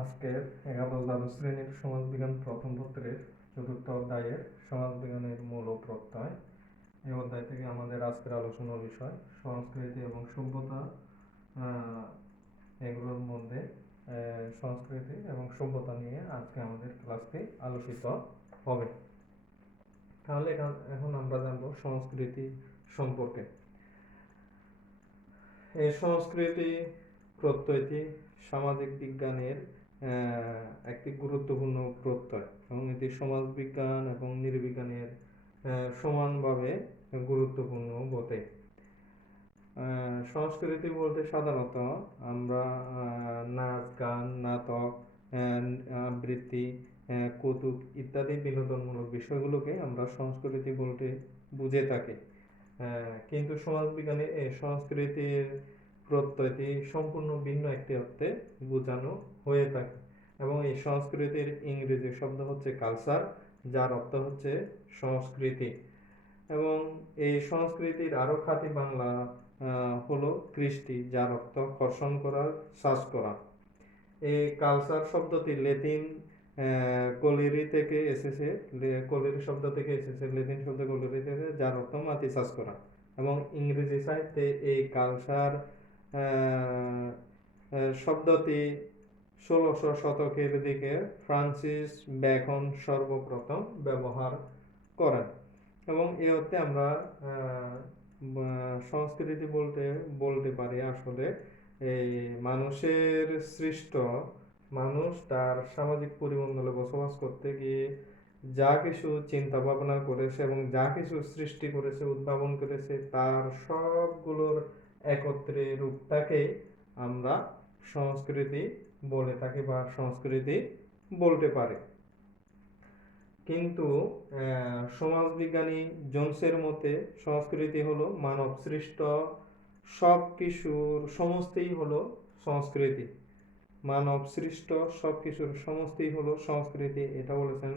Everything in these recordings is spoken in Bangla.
আজকের একাদশ দ্বাদশ শ্রেণীর সমাজবিজ্ঞান প্রথম পত্রের চতুর্থ অধ্যায়ের সমাজবিজ্ঞানের মূল ও প্রত্যয়। এই অধ্যায় থেকে আমাদের আজকের আলোচনার বিষয় সংস্কৃতি এবং সভ্যতা। এগুলোর মধ্যে সংস্কৃতি এবং সভ্যতা নিয়ে আজকে আমাদের ক্লাসটি আলোচিত হবে। তাহলে এখন আমরা জানবো সংস্কৃতি সম্পর্কে। এই সংস্কৃতি প্রত্যয়টি সামাজিক বিজ্ঞানের একটি গুরুত্বপূর্ণ প্রত্যয় এবং এটি সমাজবিজ্ঞান এবং নৃবিজ্ঞানের সমানভাবে গুরুত্বপূর্ণ বটে। সংস্কৃতি বলতে সাধারণত আমরা নাচ, গান, নাটক, আবৃত্তি, কৌতুক ইত্যাদি বিনোদনমূলক বিষয়গুলোকে আমরা সংস্কৃতি বলতে বুঝে থাকি। কিন্তু সমাজবিজ্ঞানে এই সংস্কৃতির প্রত্যয়টি সম্পূর্ণ ভিন্ন একটি অর্থে বোঝানো হয়ে থাকে এবং এই সংস্কৃতির ইংরেজি শব্দ হচ্ছে কালচার, যার অর্থ হচ্ছে সংস্কৃতি। এবং এই সংস্কৃতির আরো খাঁটি বাংলা হলো কৃষ্টি, যার অর্থ কর্ষণ করা, শ্বাস করা। এই কালচার শব্দটি ল্যাটিন কলিরি থেকে এসেছে, কলিরি শব্দ থেকে এসেছে, ল্যাটিন শব্দ কলিরি থেকে, যার অর্থ মাটি চাষ করা। এবং ইংরেজি সাহিত্যে এই কালচার শব্দটি 1600 শতকের দিকে ফ্রান্সিস বেকন সর্বপ্রথম ব্যবহার করেন। এবং এই অর্থে আমরা সংস্কৃতি বলতে পারি আসলে এই মানুষের সৃষ্ট, মানুষ তার সামাজিক পরিমণ্ডলে বসবাস করতে গিয়ে যা কিছু চিন্তা ভাবনা করেছে এবং যা কিছু সৃষ্টি করেছে, উদ্ভাবন করেছে, তার সবগুলোর একত্রে রূপটাকে আমরা সংস্কৃতি বলে থাকি বা সংস্কৃতি বলতে পারি। কিন্তু সমাজবিজ্ঞানী জোনসের মতে সংস্কৃতি হলো মানব সৃষ্ট সব কিছুর সমস্তই হলো সংস্কৃতি। মানব সৃষ্ট সব কিছুর সমস্তই হলো সংস্কৃতি, এটা বলেছেন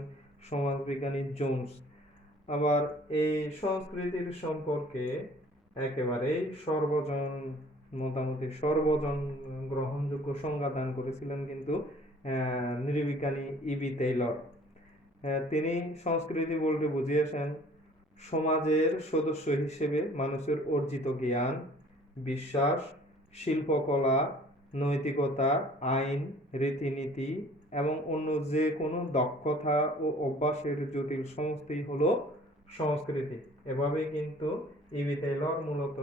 সমাজবিজ্ঞানী জোনস। আবার এই সংস্কৃতির সম্পর্কে একেবারেই মোটামুটি সর্বজন গ্রহণযোগ্য সংজ্ঞা দান করেছিলেন কিন্তু নৃবিজ্ঞানী ইবি টেইলর। তিনি সংস্কৃতি বলতে বুঝিয়েছেন সমাজের সদস্য হিসেবে মানুষের অর্জিত জ্ঞান, বিশ্বাস, শিল্পকলা, নৈতিকতা, আইন, রীতিনীতি এবং অন্য যে কোনো দক্ষতা ও অভ্যাসের জটিল সমস্তই হলো সংস্কৃতি। এভাবেই কিন্তু ইবি টেইলর মূলত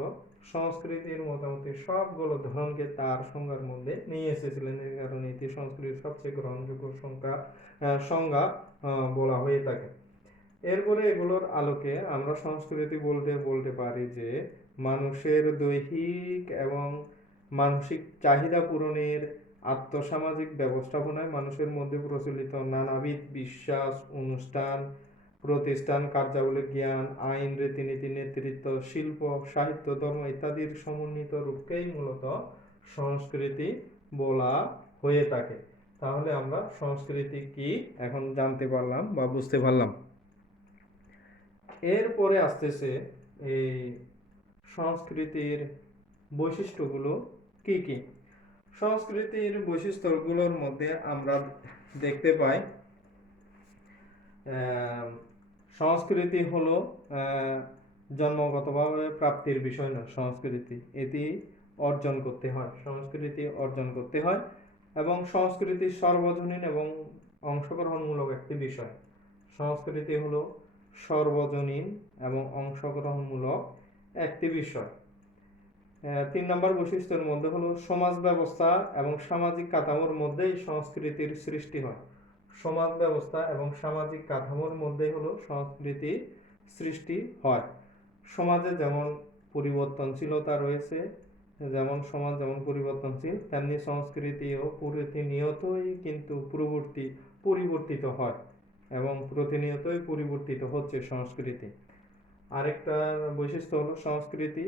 সংস্কৃতির মোটামুটি সবগুলো ধরনকে তার সংজ্ঞার মধ্যে নিয়ে এসেছিলেন। এই কারণে এটি সংস্কৃতির সবচেয়ে গ্রহণযোগ্য সংজ্ঞা বলা হয়ে থাকে। এরপরে এগুলোর আলোকে আমরা সংস্কৃতি বলতে পারি যে মানুষের দৈহিক এবং মানসিক চাহিদা পূরণের আর্থসামাজিক ব্যবস্থাপনায় মানুষের মধ্যে প্রচলিত নানাবিধ বিশ্বাস, অনুষ্ঠান, প্রতিষ্ঠান, কার্যাবলী, জ্ঞান, আইন, রীতিনীতি, নেতৃত্ব, শিল্প, সাহিত্য, ধর্ম ইত্যাদির সমন্বিত রূপকেই মূলত সংস্কৃতি বলা হয়ে থাকে। তাহলে আমরা সংস্কৃতি কি এখন জানতে পারলাম বা বুঝতে পারলাম। এরপরে আসতেছে এই সংস্কৃতির বৈশিষ্ট্যগুলো কি কি। সংস্কৃতির বৈশিষ্ট্যগুলোর মধ্যে আমরা দেখতে পাই সংস্কৃতি হলো জন্মগতভাবে প্রাপ্তির বিষয় না। সংস্কৃতি এটি অর্জন করতে হয়, সংস্কৃতি অর্জন করতে হয় এবং সংস্কৃতি সর্বজনীন এবং অংশগ্রহণমূলক একটি বিষয়। সংস্কৃতি হলো সর্বজনীন এবং অংশগ্রহণমূলক একটি বিষয়। 3 নম্বর বৈশিষ্ট্যের মধ্যে হলো সমাজ ব্যবস্থা এবং সামাজিক কাঠামোর মধ্যেই সংস্কৃতির সৃষ্টি হয়। সমাজ ব্যবস্থা এবং সামাজিক কাঠামোর মধ্যেই হলো সংস্কৃতি সৃষ্টি হয়। সমাজে যেমন পরিবর্তনশীলতা রয়েছে, যেমন সমাজ যেমন পরিবর্তনশীল, তেমনি সংস্কৃতিও প্রতিনিয়তই কিন্তু পরিবর্তিত হয় এবং প্রতিনিয়তই পরিবর্তিত হচ্ছে সংস্কৃতি। আরেকটা বৈশিষ্ট্য হলো সংস্কৃতি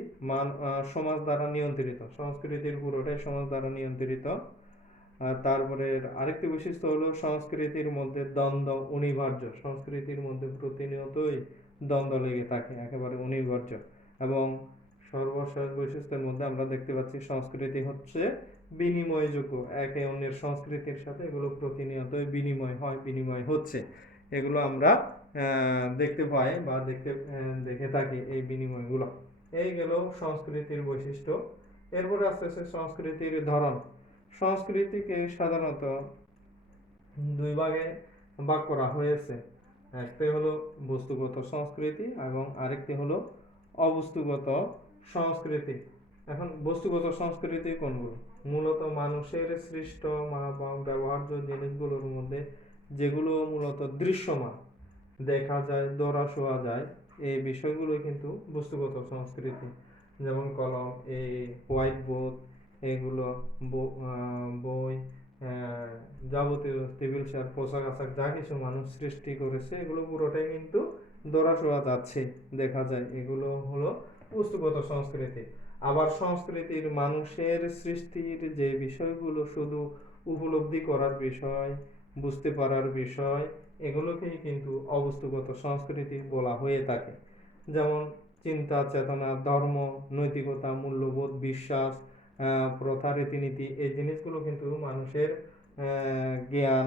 সমাজ দ্বারা নিয়ন্ত্রিত। সংস্কৃতির পুরোটাই সমাজ দ্বারা নিয়ন্ত্রিত। তারপরে আরেকটি বৈশিষ্ট্য হলো সংস্কৃতির মধ্যে দ্বন্দ্ব অনিবার্য। সংস্কৃতির মধ্যে প্রতিনিয়তই দ্বন্দ্ব লেগে থাকে, একেবারে অনিবার্য। এবং সর্বশেষ বৈশিষ্ট্যের মধ্যে আমরা দেখতে পাচ্ছি সংস্কৃতি হচ্ছে বিনিময়যোগ্য। একে অন্যের সংস্কৃতির সাথে এগুলো প্রতিনিয়ত বিনিময় হয়, বিনিময় হচ্ছে, এগুলো আমরা দেখতে পাই বা দেখে থাকি এই বিনিময়গুলো। এই গেল সংস্কৃতির বৈশিষ্ট্য। এরপরে আসতেছে সংস্কৃতির ধরন। সংস্কৃতিকে সাধারণত দুই ভাগে ভাগ করা হয়েছে। একটি হলো বস্তুগত সংস্কৃতি এবং আরেকটি হলো অবস্তুগত সংস্কৃতি। এখন বস্তুগত সংস্কৃতি কোনগুলো? মূলত মানুষের সৃষ্ট ব্যবহার্য জিনিসগুলোর মধ্যে যেগুলো মূলত দৃশ্যমান, দেখা যায়, ধরা ছোঁয়া যায়, এই বিষয়গুলো কিন্তু বস্তুগত সংস্কৃতি। যেমন কলম, এই হোয়াইট বোর্ড, এগুলো বই, যাবতীয় টেবিল চেয়ার, পোশাক আশাক যা কিছু মানুষ সৃষ্টি করেছে এগুলো পুরোটাই কিন্তু ধরা ছোঁয়া যাচ্ছে, দেখা যায়, এগুলো হলো বস্তুগত সংস্কৃতি। আবার সংস্কৃতির মানুষের সৃষ্টির যে বিষয়গুলো শুধু উপলব্ধি করার বিষয়, বুঝতে পারার বিষয়, এগুলোকেই কিন্তু অবস্তুগত সংস্কৃতি বলা হয়ে থাকে। যেমন চিন্তা, চেতনা, ধর্ম, নৈতিকতা, মূল্যবোধ, বিশ্বাস, প্রথা, রীতিনীতি, এই জিনিসগুলো কিন্তু মানুষের জ্ঞান,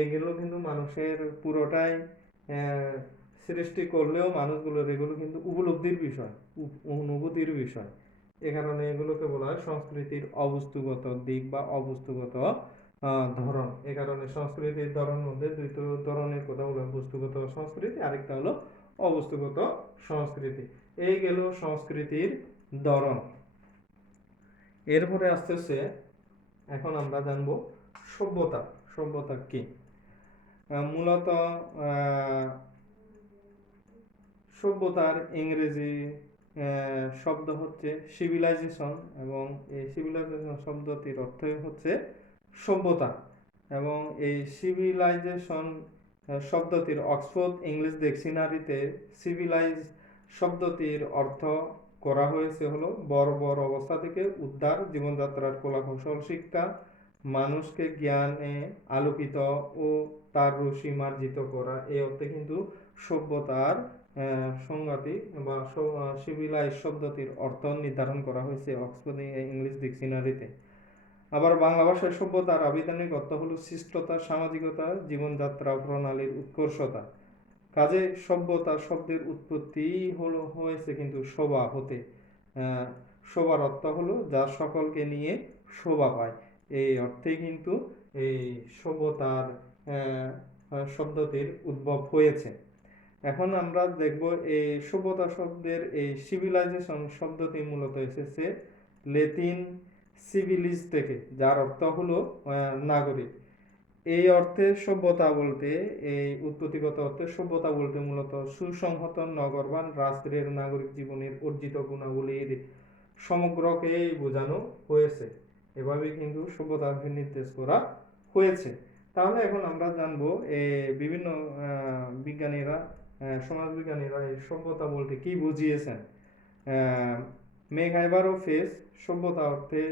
এগুলো কিন্তু মানুষের পুরোটাই সৃষ্টি করলেও মানুষগুলোর এগুলো কিন্তু উপলব্ধির বিষয়, অনুভূতির বিষয়। এ কারণে এগুলোকে বলা হয় সংস্কৃতির অবস্তুগত দিক বা অবস্তুগত ধরন। এ কারণে সংস্কৃতির ধরনের মধ্যে দুটো ধরনের কথা হলো বস্তুগত সংস্কৃতি, আরেকটা হলো অবস্তুগত সংস্কৃতি। এই গেল সংস্কৃতির ধরন। এরপরে আসতেছে, এখন আমরা জানবো সভ্যতা। সভ্যতা কি? মূলত সভ্যতার ইংরেজি শব্দ হচ্ছে সিভিলাইজেশন, এবং এই সিভিলাইজেশন শব্দটির অর্থ হচ্ছে সভ্যতা। এবং এই সিভিলাইজেশন শব্দটির অক্সফোর্ড ইংলিশ ডিকশনারিতে সিভিলাইজ শব্দটির অর্থ করা হয়েছে হলো বর্বর অবস্থা থেকে উদ্ধার, জীবনযাত্রার কলাকৌশল শিক্ষা, মানুষকে জ্ঞানে আলোকিত ও তার রুচি মার্জিত করা। এই অর্থে কিন্তু সভ্যতার সংজ্ঞাটি বা সিভিলাইজ শব্দটির অর্থ নির্ধারণ করা হয়েছে অক্সফোর্ড ইংলিশ ডিকশনারিতে। আবার বাংলা ভাষায় সভ্যতার আবিধানিক অর্থ হলো শিষ্টতা, সামাজিকতা, জীবনযাত্রা প্রণালীর উৎকর্ষতা। কাজে সভ্যতা শব্দের উৎপত্তি হয়েছে কিন্তু শোভা হতে। শোভার অর্থ হলো যা সকলকে নিয়ে শোভা পায়, এই অর্থে কিন্তু এই সভ্যতার শব্দটির উদ্ভব হয়েছে। এখন আমরা দেখব এই সভ্যতা শব্দের এই সিভিলাইজেশন শব্দটি মূলত এসেছে ল্যাটিন সিভিলিস থেকে, যার অর্থ হলো নাগরিক। এই অর্থে সভ্যতা বলতে, এই উৎপত্তিগত অর্থে সভ্যতা বলতে মূলত সুসংহত নগরবান রাষ্ট্রের নাগরিক জীবনের অর্জিত গুণাবলীর সমগ্রকেই বোঝানো হয়েছে। এভাবেই কিন্তু সভ্যতাকে নির্দেশ করা হয়েছে। তাহলে এখন আমরা জানবো বিভিন্ন বিজ্ঞানীরা, সমাজবিজ্ঞানীরা এই সভ্যতা বলতে কি বুঝিয়েছেন। মেকআইভার-ফেস সভ্যতা অর্থে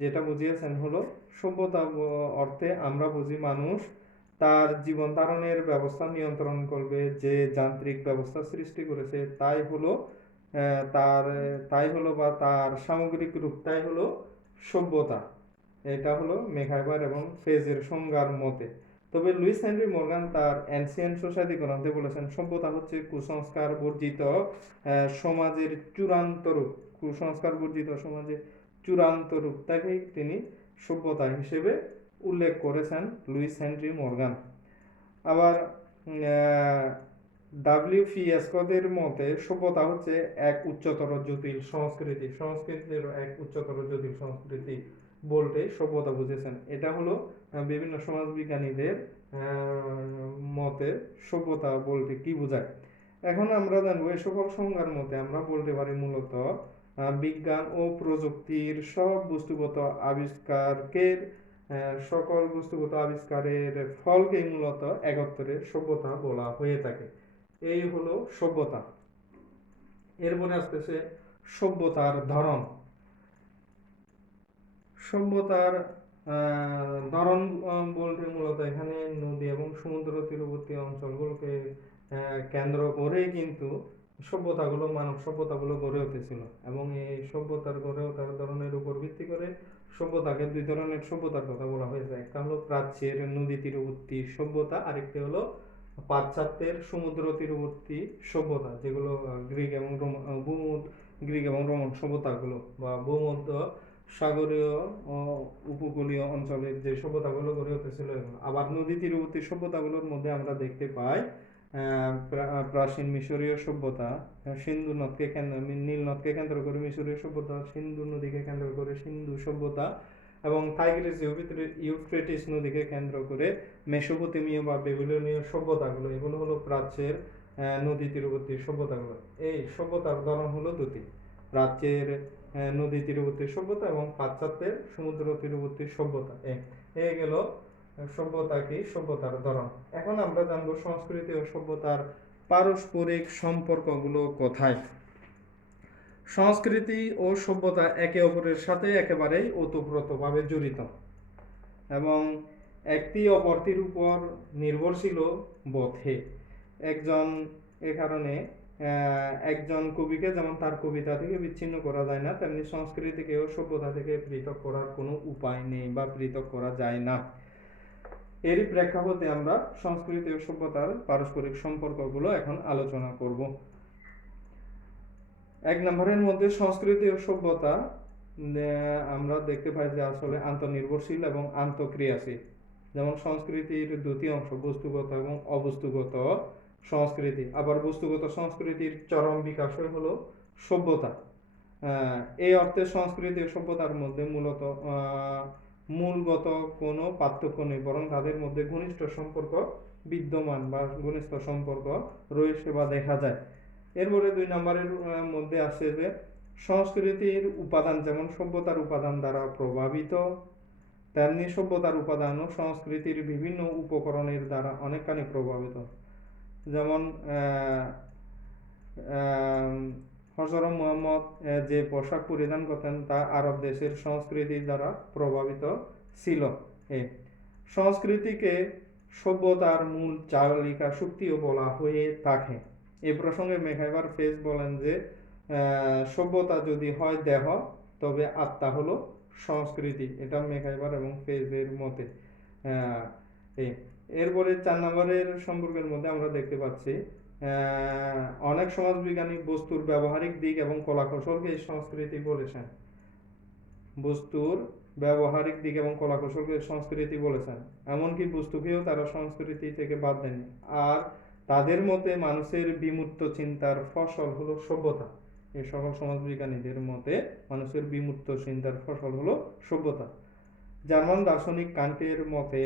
যেটা বুঝিয়েছেন হলো সভ্যতা অর্থে আমরা বুঝি মানুষ তার জীবন ধারণের ব্যবস্থা নিয়ন্ত্রণ করবে যে যান্ত্রিক ব্যবস্থা সৃষ্টি করেছে, তাই হলো বা তার সামগ্রিক রূপ, তাই হলো সভ্যতা। এটা হলো মেকআইভার এবং ফেজের সংজ্ঞার মতে। তবে লুইস হেনরি মর্গান তার অ্যানসিয়েন্ট সোসাইটি গ্রন্থে বলেছেন সভ্যতা হচ্ছে কুসংস্কার বর্জিত সমাজের চূড়ান্ত রূপ। কুসংস্কার বর্জিত সমাজের চূড়ান্ত রূপ, তাকেই তিনি সভ্যতা হিসেবে উল্লেখ করেছেন লুইস হেনরি মর্গান। আবার ডাব্লিউ.পি. স্কটের মতে সভ্যতা হচ্ছে এক উচ্চতর জটিল সংস্কৃতি। সংস্কৃতির এক উচ্চতর জটিল সংস্কৃতি বলতে সভ্যতা বুঝেছেন। এটা হলো বিভিন্ন সমাজবিজ্ঞানীদের মতে সভ্যতা বলতে কি বোঝায়। এখন আমরা জানবো এই সকল সংজ্ঞার মতে আমরা বলতে পারি মূলত বিজ্ঞান ও প্রযুক্তির সব বস্তুগত আবিষ্কারের সকল বস্তুগত আবিষ্কারের ফলকেই মূলত একত্রে সভ্যতা বলা হয়ে থাকে। এই হলো সভ্যতা। এরপরে আসতেছে সভ্যতার ধরন। সভ্যতার ধরন বলতে মূলত এখানে নদী এবং সমুদ্র তীরবর্তী অঞ্চলগুলোকে কেন্দ্র করেই কিন্তু সভ্যতাগুলো, মানব সভ্যতাগুলো গড়ে উঠেছিল, এবং এই সভ্যতার গড়ে ওঠার ধরনের উপর ভিত্তি করে সভ্যতাকে দুই ধরনের সভ্যতার কথা বলা হয়েছে। একটা হলো প্রাচ্যের নদী তীরবর্তী সভ্যতা, আরেকটি হলো পাশ্চাত্যের সমুদ্র তীরবর্তী সভ্যতা, যেগুলো গ্রিক এবং গ্রিক এবং রোমান সভ্যতাগুলো বা ভূমধ্য সাগরীয় উপকূলীয় অঞ্চলের যে সভ্যতাগুলো গড়ে উঠেছিল এগুলো। আবার নদী তীরবর্তী সভ্যতাগুলোর মধ্যে আমরা দেখতে পাই প্রাচীন মিশরীয় সভ্যতা, সিন্ধু নদকে কেন্দ্র, নীল নদকে কেন্দ্র করে মিশরীয় সভ্যতা, সিন্ধু নদীকে কেন্দ্র করে সিন্ধু সভ্যতা, এবং টাইগ্রিস ইউফ্রেটিস নদীকে কেন্দ্র করে মেসোপটেমীয় বা বেবিলনীয় সভ্যতাগুলো। এগুলো হলো প্রাচ্যের নদী তীরবর্তী সভ্যতাগুলো। এই সভ্যতার ধরন হলো দুটি, প্রাচ্যের নদী তীরবর্তী সভ্যতা এবং পাশ্চাত্যের সমুদ্র তীরবর্তী সভ্যতা। এই গেল সভ্যতা কি, সভ্যতার ধরন। এখন আমরা জানবো সংস্কৃতি ও সভ্যতার পারস্পরিক সম্পর্কগুলো কোথায়। সংস্কৃতি ও সভ্যতা একে অপরের সাথে একেবারেই ওতপ্রোতভাবে জড়িত এবং একটি অপরটির উপর নির্ভরশীল বটে। এ কারণে একজন কবিকে যেমন তার কবিতা থেকে বিচ্ছিন্ন করা যায় না, তেমনি সংস্কৃতিকেও সভ্যতা থেকে পৃথক করার কোনো উপায় নেই বা পৃথক করা যায় না। এরই প্রেক্ষাপটে আমরা সংস্কৃতি ও সভ্যতার পারস্পরিক সম্পর্কগুলো এখন আলোচনা করব। এক নম্বরের মধ্যে সংস্কৃতি ও সভ্যতা আমরা দেখতে পাই যে আসলে আন্তঃনির্ভরশীল এবং আন্তঃক্রিয়াশীল। যেমন সংস্কৃতির দুটি অংশ, বস্তুগত এবং অবস্তুগত সংস্কৃতি। আবার বস্তুগত সংস্কৃতির চরম বিকাশই হলো সভ্যতা। এই অর্থে সংস্কৃতি ও সভ্যতার মধ্যে মূলগত কোনো পার্থক্য নেই, বরং তাদের মধ্যে ঘনিষ্ঠ সম্পর্ক বিদ্যমান বা ঘনিষ্ঠ সম্পর্ক রয়েছে বা দেখা যায়। এরপরে 2 নম্বরের মধ্যে আসে যে সংস্কৃতির উপাদান যেমন সভ্যতার উপাদান দ্বারা প্রভাবিত, তেমনি সভ্যতার উপাদানও সংস্কৃতির বিভিন্ন উপকরণের দ্বারা অনেকখানি প্রভাবিত। যেমন হযরত মুহাম্মদ যে পোশাক পরিধান করতেন তা আরব দেশের সংস্কৃতির দ্বারা প্রভাবিত ছিল। সংস্কৃতিকে সভ্যতার মূল চালিকা শক্তিও বলা হয়ে থাকে। এই প্রসঙ্গে মেকাইভার ফেজ বলেন যে সভ্যতা যদি হয় দেহ, তবে আত্মা হলো সংস্কৃতি। এটা মেকাইভার এবং ফেজের মতে। এরপরে 4 নম্বরের সম্পর্কের মধ্যে আমরা দেখতে পাচ্ছি অনেক সমাজবিজ্ঞানী বস্তুর ব্যবহারিক দিক এবং কলাকৌশলকে সংস্কৃতি বলেছেন। বস্তুর ব্যবহারিক দিক এবং কলাকৌশলকে সংস্কৃতি বলেছেন, এমনকি বস্তুকেও তারা সংস্কৃতি থেকে বাদ দেননি। আর তাদের মতে মানুষের বিমূর্ত চিন্তার ফসল হলো সভ্যতা। এই সকল সমাজবিজ্ঞানীদের মতে মানুষের বিমূর্ত চিন্তার ফসল হলো সভ্যতা। জার্মান দার্শনিক কান্টের মতে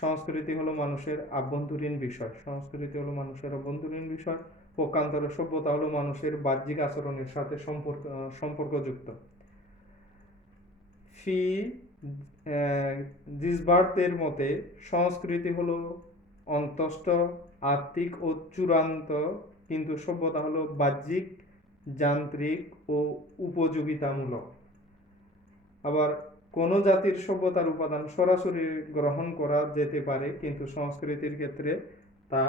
সংস্কৃতি হলো মানুষের আভ্যন্তরীণ বিষয়। সংস্কৃতি হলো মানুষের আভ্যন্তরীণ বিষয়। পক্ষান্তরে সভ্যতা হলো মানুষের বাহ্যিক আচরণের সাথে সম্পর্কযুক্ত। ফি জিসবার্টের মতে সংস্কৃতি হলো অন্তস্থ, আত্মিক ও চূড়ান্ত, কিন্তু সভ্যতা হলো বাহ্যিক, যান্ত্রিক ও উপযোগিতামূলক। আবার কোন জাতির সভ্যতার উপাদান সরাসরি গ্রহণ করা যেতে পারে, কিন্তু সংস্কৃতির ক্ষেত্রে তা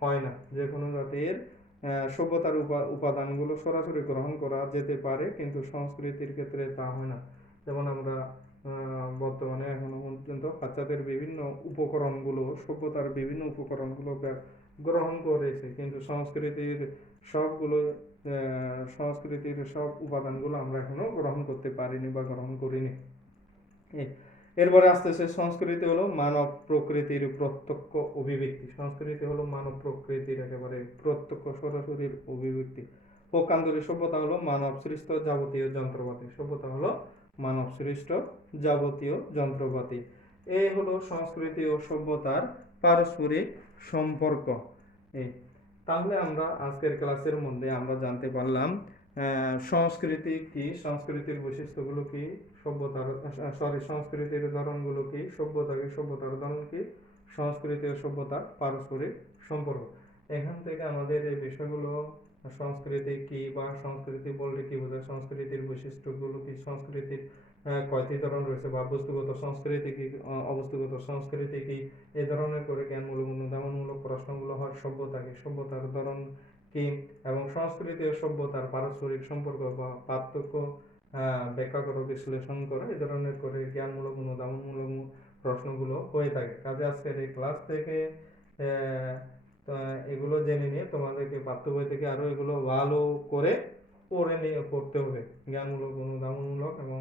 হয় না। যে কোনো জাতির সভ্যতার উপাদানগুলো সরাসরি গ্রহণ করা যেতে পারে, কিন্তু সংস্কৃতির ক্ষেত্রে তা হয় না। যেমন আমরা বর্তমানে এখনো পর্যন্ত পাশ্চাত্যের বিভিন্ন উপকরণগুলো, সভ্যতার বিভিন্ন উপকরণগুলো গ্রহণ করেছে, কিন্তু সংস্কৃতির সব উপাদানগুলো আমরা এখনো গ্রহণ করতে পারিনি বা গ্রহণ করিনি। এরপরে আসতেছে সংস্কৃতি হলো মানব প্রকৃতির প্রত্যক্ষ অভিব্যক্তি। সংস্কৃতি হলো মানব প্রকৃতির একেবারে প্রত্যক্ষ সরাসরি অভিব্যক্তি। পক্ষান্তরে সভ্যতা হলো মানব সৃষ্ট যাবতীয় যন্ত্রপাতি। সভ্যতা হলো মানব সৃষ্ট যাবতীয় যন্ত্রপাতি। এই হলো সংস্কৃতি ও সভ্যতার পারস্পরিক সম্পর্ক। তাহলে আমরা আজকের ক্লাসের মধ্যে আমরা জানতে পারলাম সংস্কৃতি কি, সংস্কৃতির বৈশিষ্ট্যগুলো কি, সংস্কৃতির ধরনগুলো কি, সভ্যতার ধরন কি, সংস্কৃতি ও সভ্যতার পারস্পরিক সম্পর্ক। এখান থেকে আমাদের এই বিষয়গুলো, সংস্কৃতি কি বা সংস্কৃতি বলতে কি বোঝায়, সংস্কৃতির বৈশিষ্ট্যগুলো কি, সংস্কৃতির কয়টি ধরন রয়েছে, বা বস্তুগত সংস্কৃতি কি, অবস্তুগত সংস্কৃতি কি, এই ধরনের করে জ্ঞানমূলক অনুধাবনমূলক প্রশ্নগুলো হয়। সভ্যতা কি, সভ্যতার ধরন কি এবং সংস্কৃতি ও সভ্যতার পারস্পরিক সম্পর্ক বা পার্থক্য ব্যাখ্যা করো, বিশ্লেষণ করো, এই ধরনের করে জ্ঞানমূলক অনুধাবনমূলক প্রশ্নগুলো হয়ে থাকে। কাজে আজকের এই ক্লাস থেকে এগুলো জেনে নিয়ে তোমাদেরকে পাঠ্য বই থেকে আরো এগুলো ভালো করে পড়তে হবে। জ্ঞানমূলক অনুধাবনমূলক এবং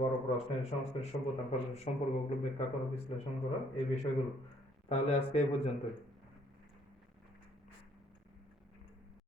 বড় প্রশ্নের সংস্কৃত সভ্যতার সম্পর্কগুলো ব্যাখ্যা করো, বিশ্লেষণ করো, এই বিষয়গুলো। তাহলে আজকে এই পর্যন্তই।